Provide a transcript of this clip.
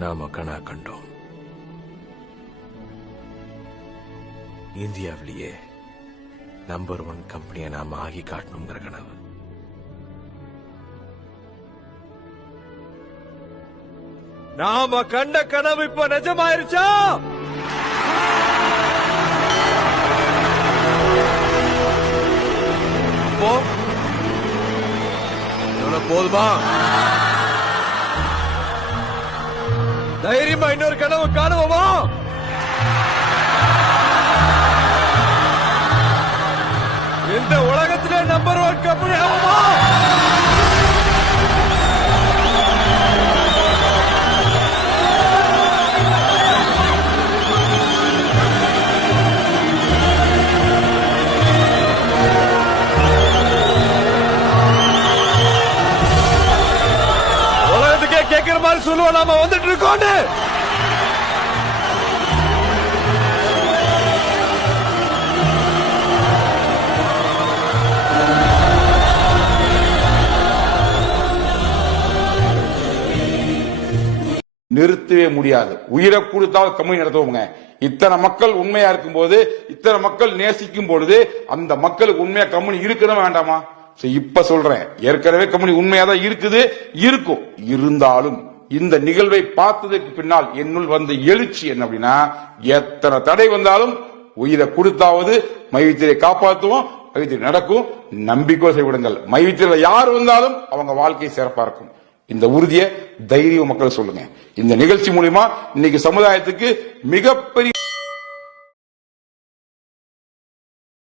நாம கனா கண்டோம். இந்தியாவிலேயே நம்பர் 1 கம்பெனியை நாம ஆகி காட்டணுங்கிற கனவு. நாம கண்ட கனவு இப்ப நிஜமாயிருச்சா? போதுமா? தைரியமா இன்னொரு கனவு காணுவோமா? இந்த உலகத்திலே நம்பர் 1 கம்பெனி ஆகுமா? உலகத்துக்கே கேட்கிற மாதிரி சொல்லுவோம் நாம வந்துட்டு இருக்கோம். நிறுத்தவே முடியாது. உயிரை கொடுத்தாவது கம்பெனி நடத்துவோங்க. இத்தனை மக்கள் உண்மையா இருக்கும் போது, இத்தனை மக்கள் நேசிக்கும் பொழுது, அந்த மக்களுக்கு உண்மையா கம்பெனி இருக்கணும் வேண்டாமா? இப்ப சொல்றேன், ஏற்கனவே கம்பெனி உண்மையா தான் இருக்குது, இருக்கும். இருந்தாலும் இந்த நிகழ்வை பார்த்ததுக்கு பின்னால் என்னுள் வந்த எழுச்சி என்ன அப்படின்னா, எத்தனை தடை வந்தாலும் உயிரை கொடுத்தாவது மைவித்திரை காப்பாற்றுவோம். மைவித்திரை நடக்கும். நம்பிக்கை செய்விடுங்கள். மைவித்திரையில யார் வந்தாலும் அவங்க வாழ்க்கை சிறப்பா இருக்கும். இந்த உறுதியை தைரிய மக்கள் சொல்லுங்க. இந்த நிகழ்ச்சி மூலமா இன்னைக்கு சமுதாயத்துக்கு மிகப்பெரிய